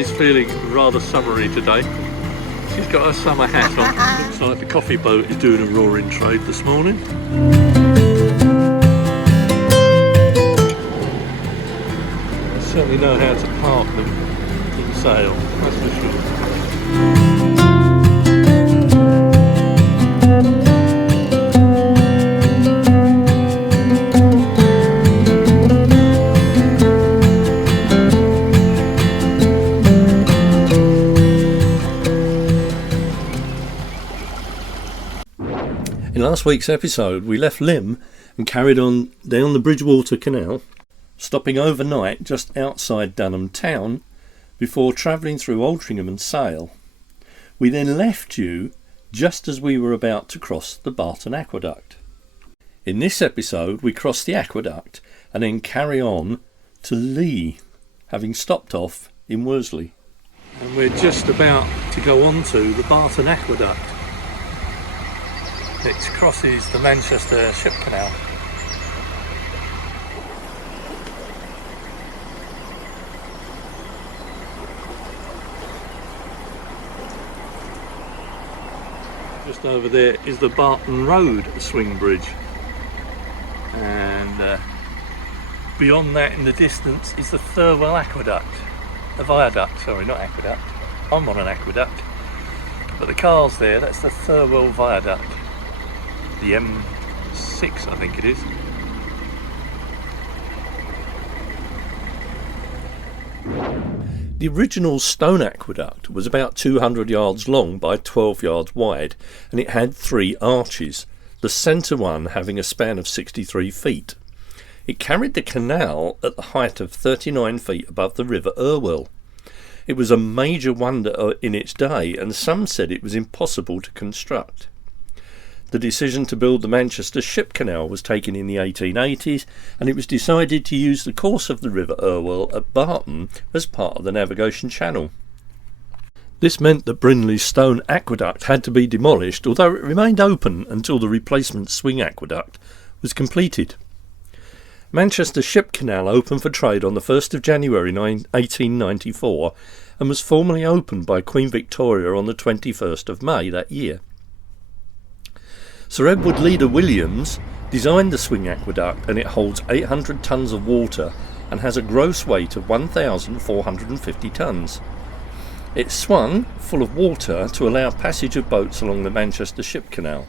is feeling rather summery today. She's got her summer hat on. Looks like the coffee boat is doing a roaring trade this morning. They certainly know how to park them in sail, that's for sure. In last week's episode we left Leigh and carried on down the Bridgewater canal, stopping overnight just outside Dunham town before travelling through Altrincham and Sale. We then left you just as we were about to cross the Barton Aqueduct. In this episode we cross the Aqueduct and then carry on to Leigh, having stopped off in Worsley. And we're just about to go on to the Barton Aqueduct. It crosses the Manchester Ship Canal. Just over there is the Barton Road swing bridge, and beyond that in the distance is the Thirlwell Aqueduct, a viaduct, sorry, not aqueduct. I'm on an aqueduct, but the car's there, that's the Thirlwell Viaduct. The M6 I think it is. The original stone aqueduct was about 200 yards long by 12 yards wide, and it had 3 arches, the centre one having a span of 63 feet. It carried the canal at the height of 39 feet above the River Irwell. It was a major wonder in its day, and some said it was impossible to construct. The decision to build the Manchester Ship Canal was taken in the 1880s, and it was decided to use the course of the River Irwell at Barton as part of the navigation channel. This meant that Brindley's stone aqueduct had to be demolished, although it remained open until the replacement swing aqueduct was completed. Manchester Ship Canal opened for trade on the 1st of January 1894 and was formally opened by Queen Victoria on the 21st of May that year. Sir Edward Leader Williams designed the swing aqueduct, and it holds 800 tonnes of water and has a gross weight of 1,450 tonnes. It swung full of water to allow passage of boats along the Manchester Ship Canal.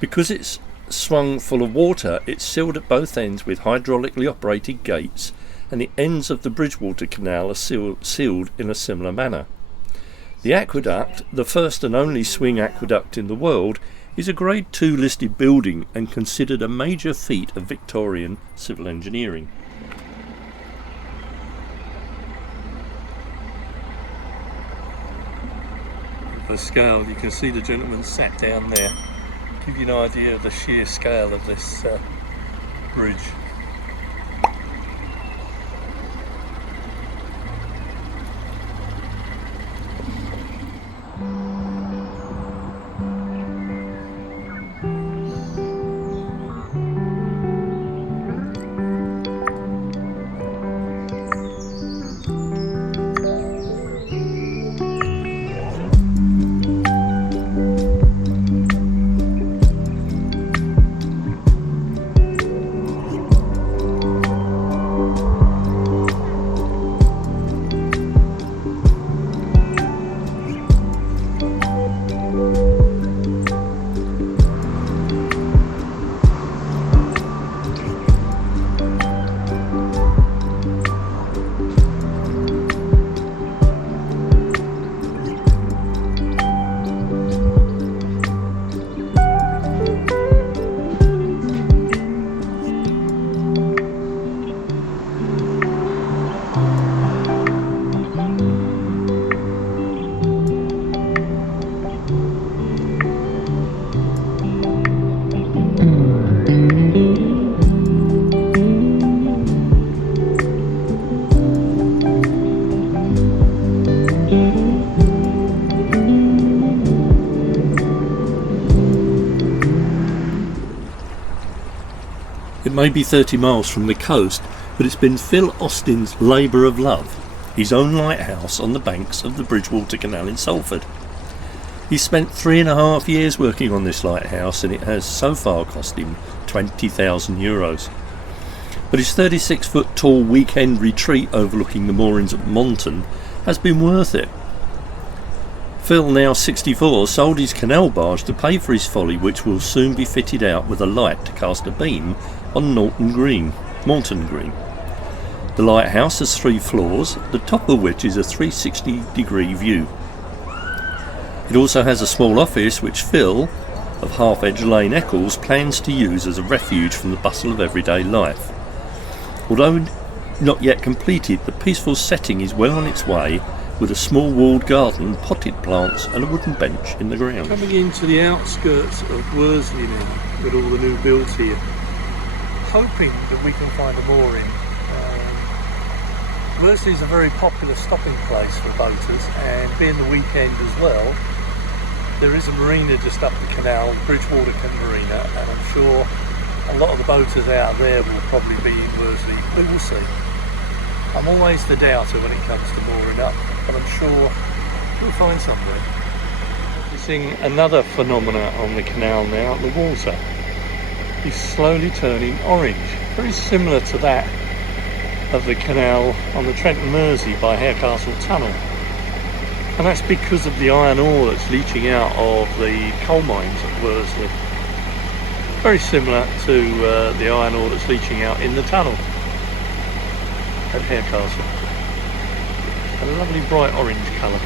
Because it's swung full of water, it's sealed at both ends with hydraulically operated gates, and the ends of the Bridgewater Canal are sealed in a similar manner. The aqueduct, the first and only swing aqueduct in the world, is a Grade 2 listed building and considered a major feat of Victorian civil engineering. The scale, you can see the gentleman sat down there. Give you an idea of the sheer scale of this bridge. It may be 30 miles from the coast, but it's been Phil Austin's labour of love. his own lighthouse on the banks of the Bridgewater Canal in Salford. He spent 3.5 years working on this lighthouse, and it has so far cost him €20,000. But his 36-foot tall weekend retreat overlooking the moorings at Monton has been worth it. Phil, now 64, sold his canal barge to pay for his folly, which will soon be fitted out with a light to cast a beam on Morton Green. The lighthouse has 3 floors, the top of which is a 360-degree view. It also has a small office which Phil, of Half Edge Lane, Eccles, plans to use as a refuge from the bustle of everyday life. Although not yet completed, the peaceful setting is well on its way, with a small walled garden, potted plants and a wooden bench in the ground. Coming into the outskirts of Worsley now, with all the new builds here, hoping that we can find a mooring. Worsley is a very popular stopping place for boaters, and being the weekend as well, there is a marina just up the canal, Bridgewater Marina, and I'm sure a lot of the boaters out there will probably be in Worsley. We will see. I'm always the doubter when it comes to mooring up, but I'm sure we'll find something. We're seeing another phenomena on the canal now. The water is slowly turning orange, very similar to that of the canal on the Trent and Mersey by Harecastle Tunnel. And that's because of the iron ore that's leaching out of the coal mines at Worsley. Very similar to the iron ore that's leaching out in the tunnel at Harecastle. A lovely bright orange colour.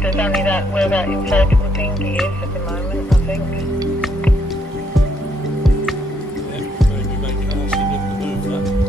There's only that where that inflatable dinghy is at the moment, I think. Yeah, maybe make Cassie look to move that.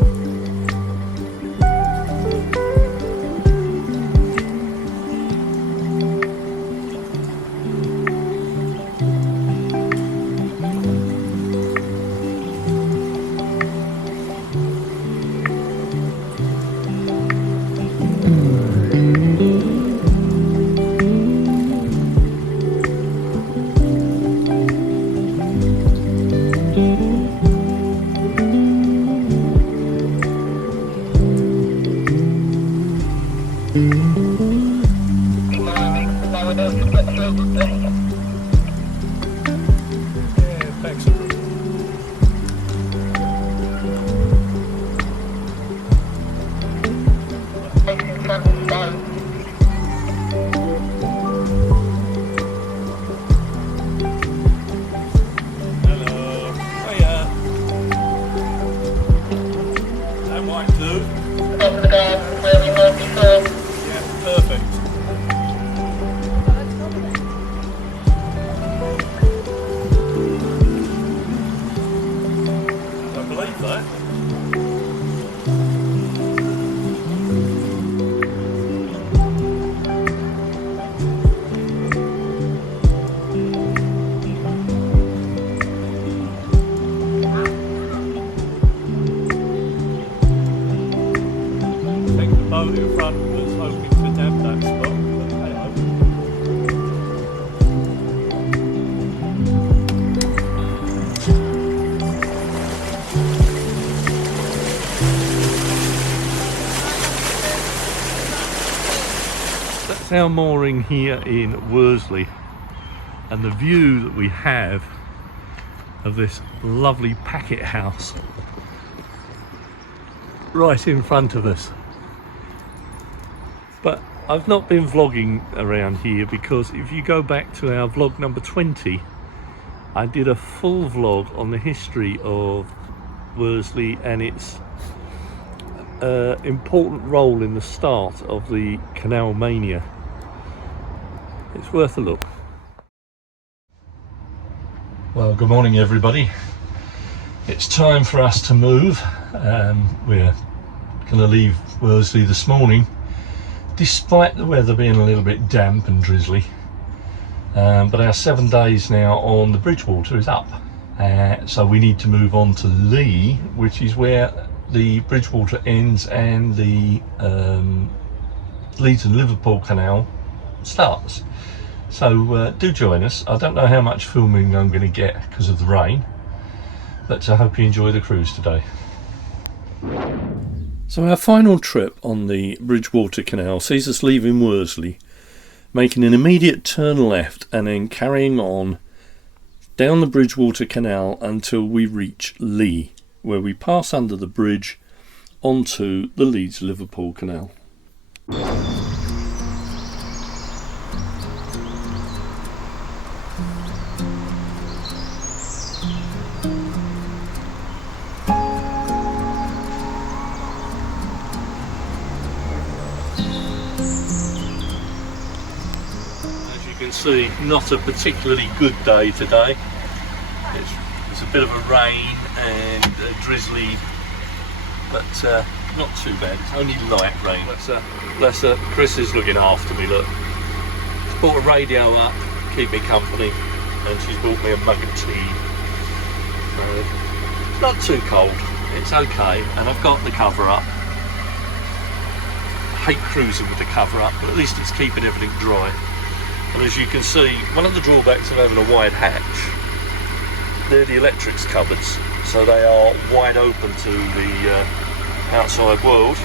Our mooring here in Worsley, and the view that we have of this lovely packet house right in front of us. But I've not been vlogging around here because if you go back to our vlog number 20, I did a full vlog on the history of Worsley and its important role in the start of the canal mania. It's worth a look. Well, good morning everybody. It's time for us to move. We're going to leave Worsley this morning, despite the weather being a little bit damp and drizzly. But our 7 days now on the Bridgewater is up. So we need to move on to Leigh, which is where the Bridgewater ends and the Leeds and Liverpool canal starts. So do join us. I don't know how much filming I'm going to get because of the rain, but I hope you enjoy the cruise today. So our final trip on the Bridgewater canal sees us leaving Worsley, making an immediate turn left and then carrying on down the Bridgewater canal until we reach Leigh, where we pass under the bridge onto the Leeds-Liverpool canal. See, not a particularly good day today. It's a bit of a rain and drizzly, but not too bad. It's only light rain. Bless her. Chris is looking after me. Look, she's brought a radio up, keep me company, and she's brought me a mug of tea. It's not too cold. It's okay, and I've got the cover up. I hate cruising with the cover up, but at least it's keeping everything dry. And as you can see, one of the drawbacks of having a wide hatch, they're the electrics cupboards, so they are wide open to the outside world.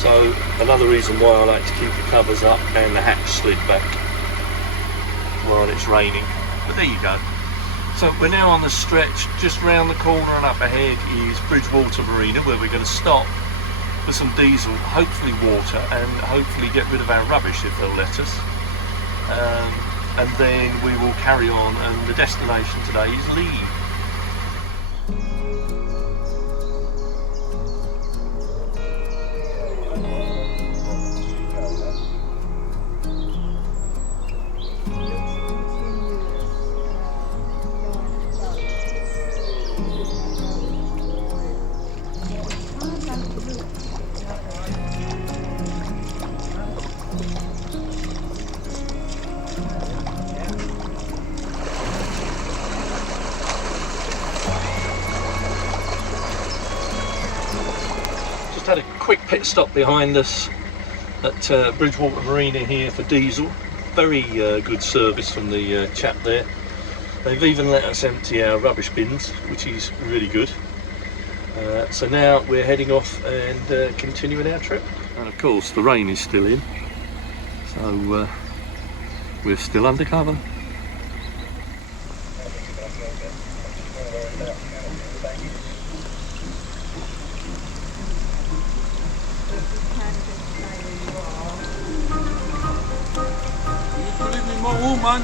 So another reason why I like to keep the covers up and the hatch slid back while it's raining. But there you go. So we're now on the stretch, just round the corner and up ahead is Bridgewater Marina, where we're going to stop for some diesel, hopefully water, and hopefully get rid of our rubbish if they'll let us. And then we will carry on, and the destination today is Leigh. Had a quick pit stop behind us at Bridgewater Marina here for diesel. Very good service from the chap there. They've even let us empty our rubbish bins, which is really good. So now we're heading off and continuing our trip. And of course the rain is still in, so we're still under cover. Man.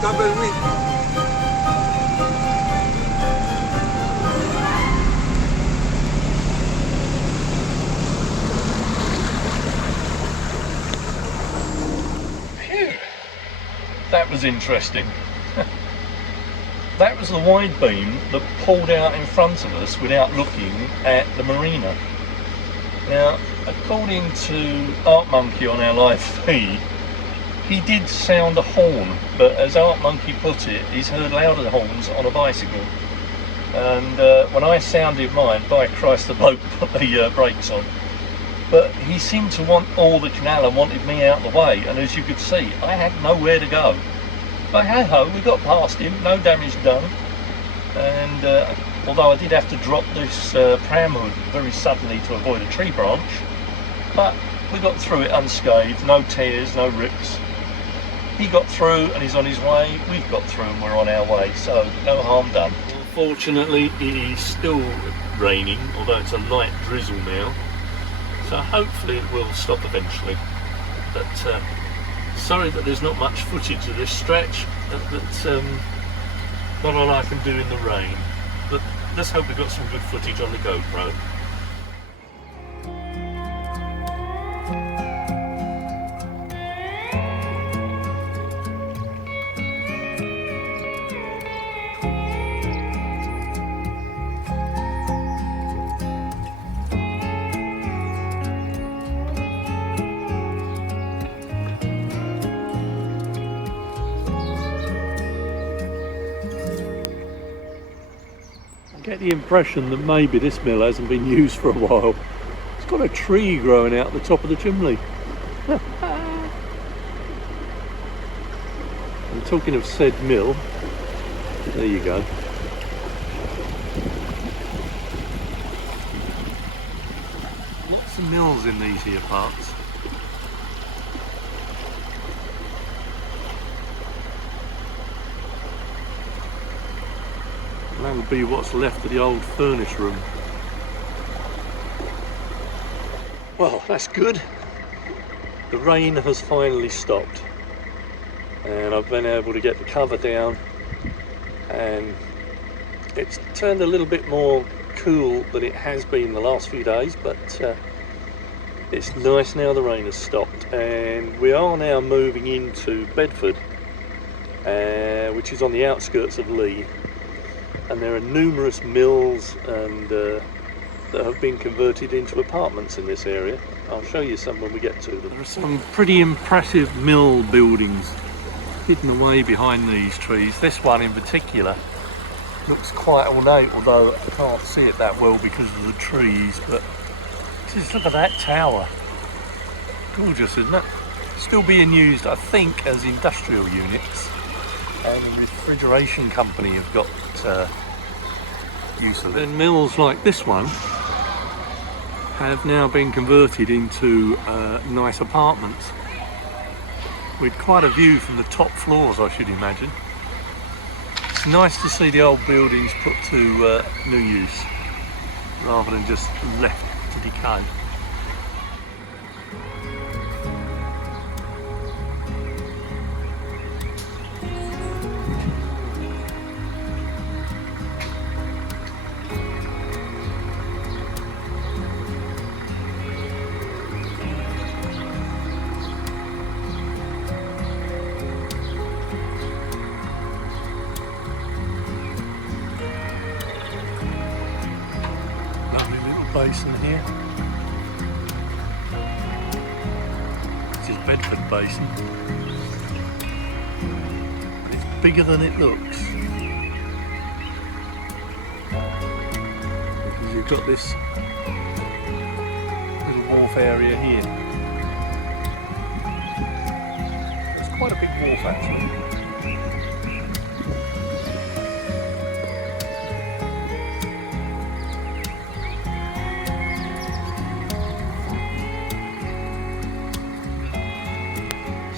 Double win. Phew. That was interesting. That was the wide beam that pulled out in front of us without looking at the marina. Now, according to Art Monkey on our live feed, he did sound a horn, but as Art Monkey put it, he's heard louder horns on a bicycle. And when I sounded mine, by Christ, the bloke put the brakes on. But he seemed to want all the canal and wanted me out of the way, and as you could see, I had nowhere to go. But hey ho, we got past him, no damage done. And although I did have to drop this pram hood very suddenly to avoid a tree branch, but we got through it unscathed, no tears, no rips. He got through and he's on his way, we've got through and we're on our way, so no harm done. Unfortunately it is still raining, although it's a light drizzle now, so hopefully it will stop eventually. But sorry that there's not much footage of this stretch, that's not all I can do in the rain, but let's hope we've got some good footage on the GoPro. Get the impression that maybe this mill hasn't been used for a while. It's got a tree growing out the top of the chimney. And talking of said mill, there you go. Lots of mills in these here parts. That'll be what's left of the old furnace room. Well, that's good. The rain has finally stopped and I've been able to get the cover down, and it's turned a little bit more cool than it has been the last few days, but it's nice now the rain has stopped, and we are now moving into Bedford, which is on the outskirts of Leigh. And there are numerous mills and that have been converted into apartments in this area. I'll show you some when we get to them. There are some pretty impressive mill buildings hidden away behind these trees. This one in particular looks quite ornate, although I can't see it that well because of the trees, but just look at that tower. Gorgeous, isn't it? Still being used, I think, as industrial units. And the refrigeration company have got use of it. Then mills like this one have now been converted into nice apartments with quite a view from the top floors, I should imagine. It's nice to see the old buildings put to new use rather than just left to decay. Basin here. This is Bedford Basin. It's bigger than it looks. Because you've got this little wharf area here. It's quite a big wharf actually.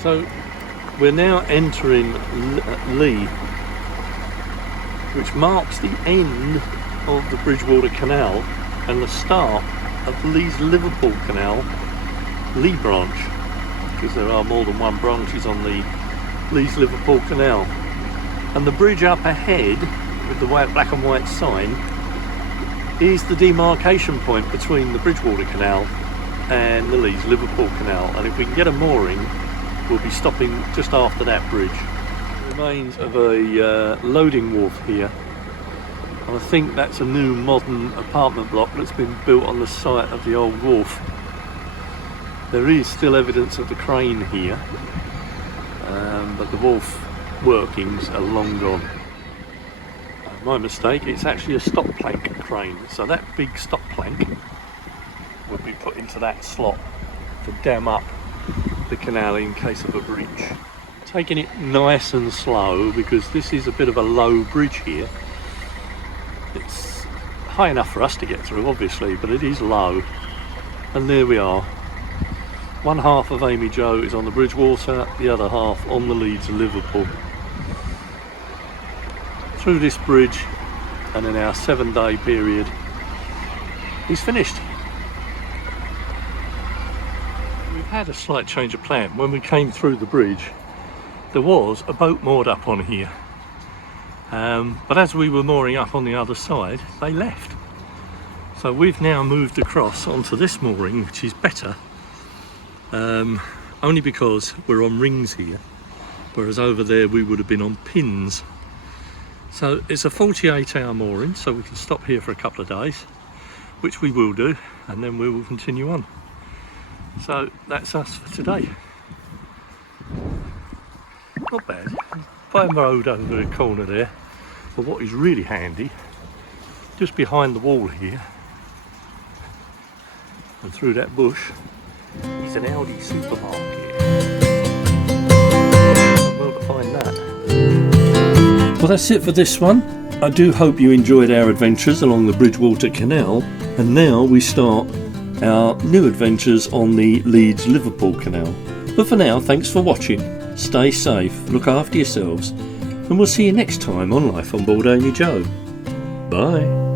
So we're now entering Leigh, which marks the end of the Bridgewater Canal and the start of the Leeds and Liverpool Canal, Leigh branch, because there are more than one branches on the Leeds and Liverpool Canal. And the bridge up ahead with the white, black and white sign is the demarcation point between the Bridgewater Canal and the Leeds and Liverpool Canal. And if we can get a mooring, we'll be stopping just after that bridge. The remains of a loading wharf here. And I think that's a new modern apartment block that's been built on the site of the old wharf. There is still evidence of the crane here, but the wharf workings are long gone. My mistake, it's actually a stop plank crane. So that big stop plank will be put into that slot to dam up the canal in case of a breach. Taking it nice and slow because this is a bit of a low bridge here. It's high enough for us to get through obviously, but it is low. And there we are. One half of AmyJo is on the Bridgewater, the other half on the Leeds and Liverpool. Through this bridge, and in our 7-day period is finished. Had a slight change of plan. When we came through the bridge, there was a boat moored up on here, but as we were mooring up on the other side, they left. So we've now moved across onto this mooring, which is better, only because we're on rings here, whereas over there we would have been on pins. So it's a 48-hour mooring, so we can stop here for a couple of days, which we will do, and then we will continue on. So that's us for today. Not bad. By a road over the corner there. But what is really handy just behind the wall here and through that bush is an Aldi supermarket. Well to find that. Well, that's it for this one. I do hope you enjoyed our adventures along the Bridgewater Canal, and now we start our new adventures on the Leeds-Liverpool Canal. But for now, thanks for watching, stay safe, look after yourselves, and we'll see you next time on Life on Board AmyJo. Bye.